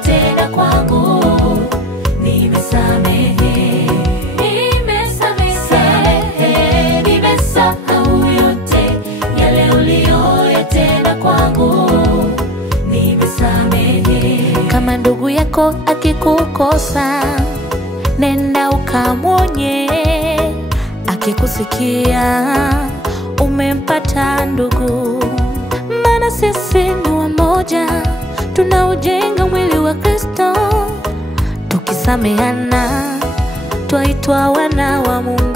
uliyotenda kwangu. Nimesamehe, nimesahau yote yale uliyoyatenda kwangu. Nimesamehe. Kama ndugu yako akikukosa, nenda ukamwonye. Akikusikia, umempata ndugu. Maana sisi ni wamoja, tunaujenga mwili wa Kristo. Tukisameheana, twaitwa wana wa Mungu.